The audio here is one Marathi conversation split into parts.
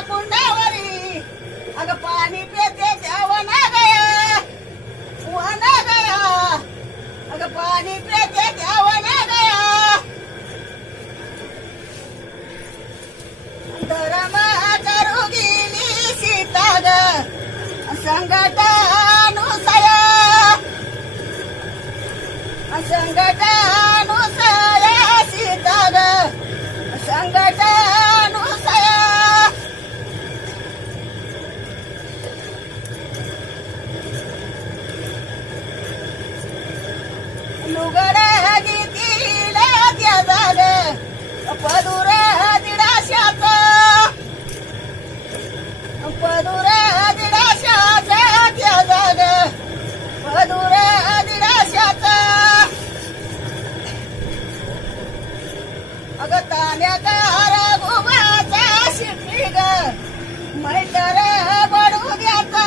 कुंडावरी अग पाणी पेते त्यावं ना गया अग पाणी पे अगं ताण्या तारा शिरली ग. मैत्र बडू द्याचा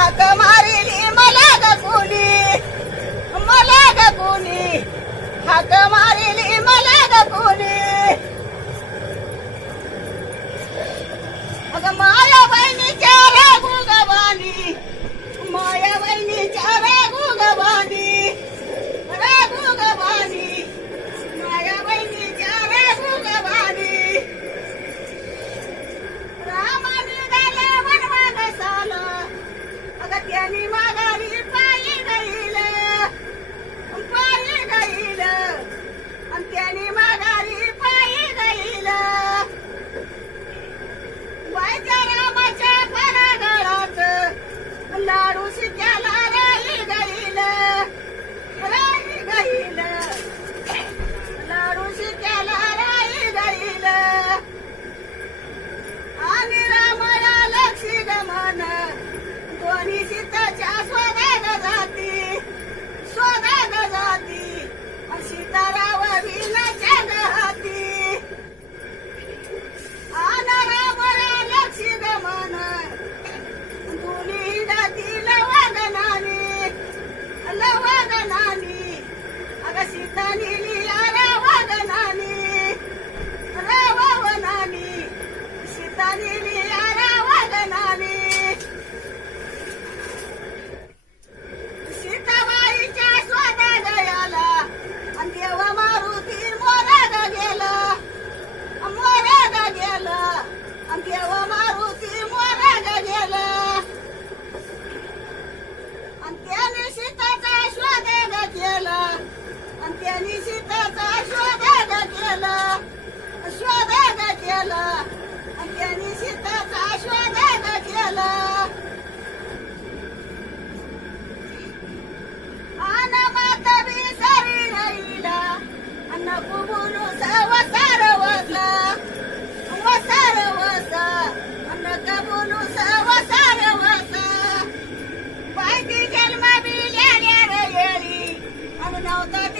हाक मारिली मला गकुनी मला गकुनी हाक मारिली मला गकुनी राई गाईल राई गाईल लाडूशी त्याला राई गाईल आणि रामाला लक्ष गमन. दोन्ही सीताच्या आणि त्याने सीताचा शोध केला आणि त्याने सीताचा शोध केला शोध केला आणि त्याने सीताचा शोध votar